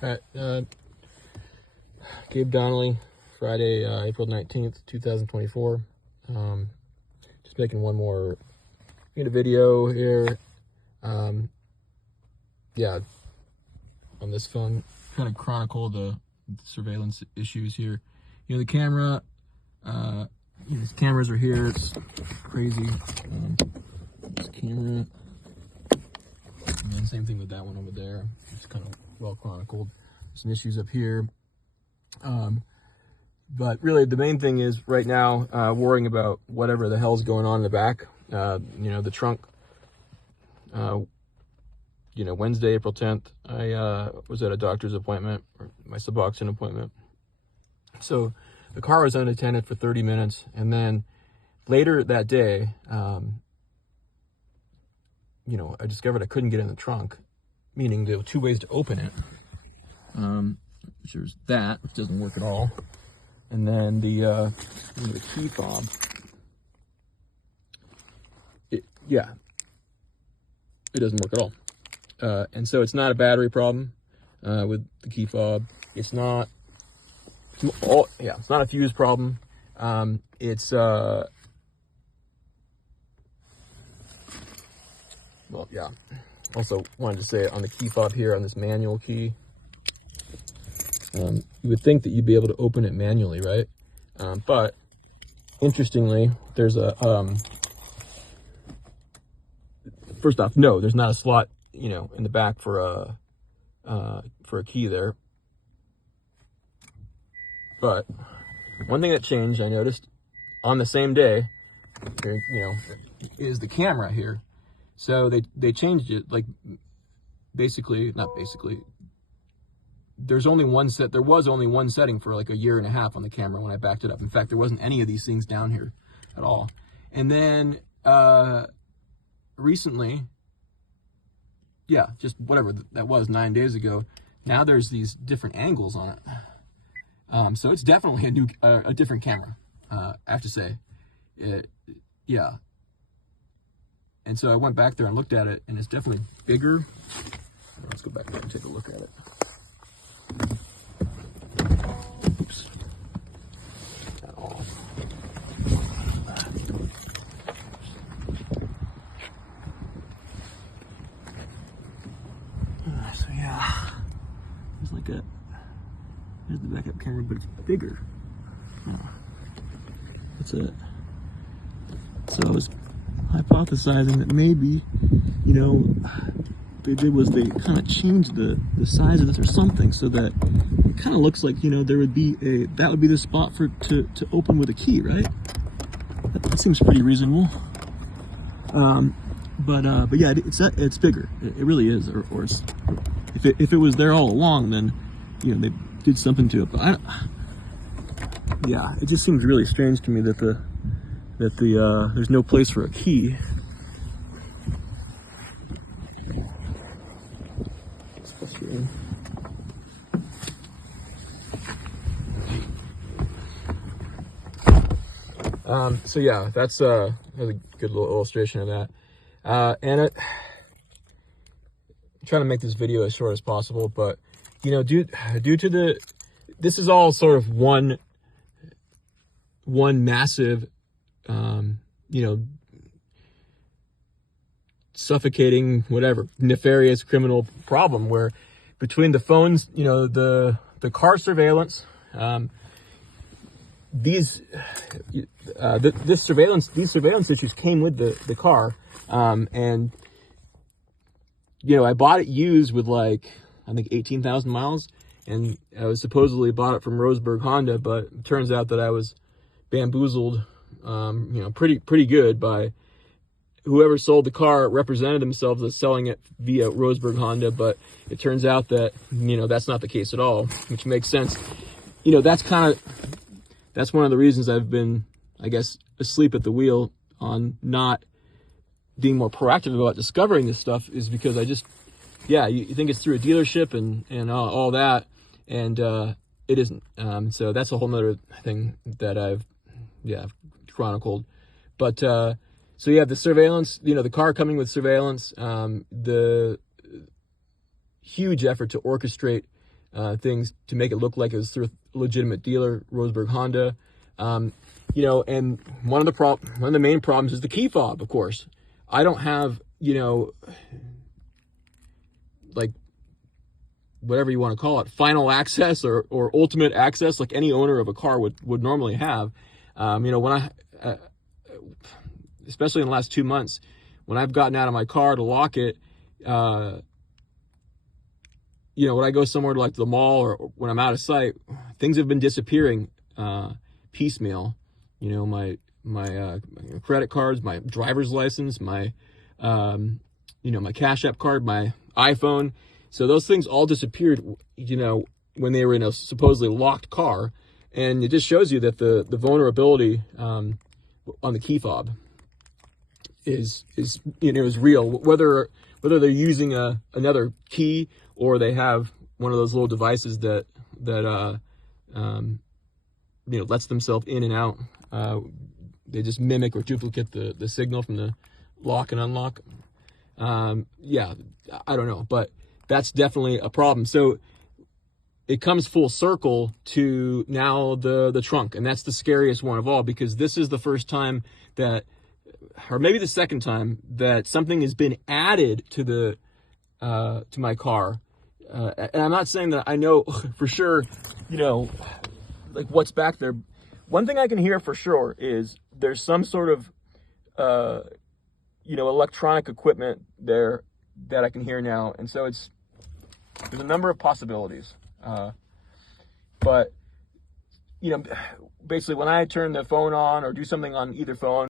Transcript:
All right, Gabe Donnelly, Friday, April 19th, 2024. Just making one more video here. Yeah, on this phone, kind of chronicle the surveillance issues here. The camera, these cameras are here. It's crazy. This camera, and then same thing with that one over there. It's kind of well chronicled. Some issues up here. But really the main thing is right now, worrying about whatever the hell's going on in the back. The trunk, Wednesday, April 10th, I was at a doctor's appointment, or my Suboxone appointment. So the car was unattended for 30 minutes. And then later that day, I discovered I couldn't get in the trunk, meaning there were two ways to open it. There's that, which doesn't work at all. And then the key fob. It doesn't work at all. And so it's not a battery problem with the key fob. It's not a fuse problem. Also wanted to say on the key fob here on this manual key, you would think that you'd be able to open it manually, right? But interestingly, there's a, first off, no, there's not a slot, in the back for a key there. But one thing that changed, I noticed on the same day, is the camera here. So they changed it, like not basically, there was only one setting for like a year and a half on the camera when I backed it up. In fact, there wasn't any of these things down here at all. And then recently, just whatever that was 9 days ago, now there's these different angles on it. So it's definitely a different camera, I have to say. And so I went back there and looked at it, and it's definitely bigger. Let's go back there and take a look at it. Oops. Got all. There's the backup camera, but it's bigger. That's it. So I was hypothesizing that maybe, they kind of changed the size of this or something, so that it kind of looks like, there would be that would be the spot to open with a key, right? That seems pretty reasonable. But yeah, it's bigger. It really is. Or it's, if it was there all along, then they did something to it. But it just seems really strange to me that there's no place for a key. It's frustrating. So yeah, that's a good little illustration of that. And I'm trying to make this video as short as possible, but due to this is all sort of one massive, suffocating, whatever, nefarious criminal problem, where between the phones, the car surveillance, these surveillance issues came with the car, and I bought it used with I think 18,000 miles, and I was supposedly bought it from Roseburg Honda, but it turns out that I was bamboozled, pretty good by whoever sold the car. Represented themselves as selling it via Roseburg Honda, but it turns out that, that's not the case at all, which makes sense. That's one of the reasons I've been, I guess, asleep at the wheel on not being more proactive about discovering this stuff, is because I just, you think it's through a dealership and all that, and it isn't. So that's a whole nother thing that I've chronicled. But so you have the surveillance, the car coming with surveillance, the huge effort to orchestrate things to make it look like it was through a legitimate dealer, Roseburg Honda. You know, and one of the main problems is the key fob, of course. I don't have, you know, like, whatever you want to call it, final access or ultimate access like any owner of a car would normally have. You know, when especially in the last 2 months, when I've gotten out of my car to lock it, you know, when I go somewhere like the mall or when I'm out of sight, things have been disappearing piecemeal. You know, my credit cards, my driver's license, my you know, my Cash App card, my iPhone. So those things all disappeared, you know, when they were in a supposedly locked car. And it just shows you that the vulnerability on the key fob is you know, is real. Whether they're using another key or they have one of those little devices that you know, lets themselves in and out. They just mimic or duplicate the signal from the lock and unlock. Yeah, I don't know, but that's definitely a problem. So it comes full circle to now the trunk, and that's the scariest one of all, because this is the first time that, or maybe the second time, that something has been added to my car. And I'm not saying that I know for sure, you know, like what's back there. One thing I can hear for sure is there's some sort of, you know, electronic equipment there that I can hear now. And so there's a number of possibilities. But, you know, basically when I turn the phone on or do something on either phone,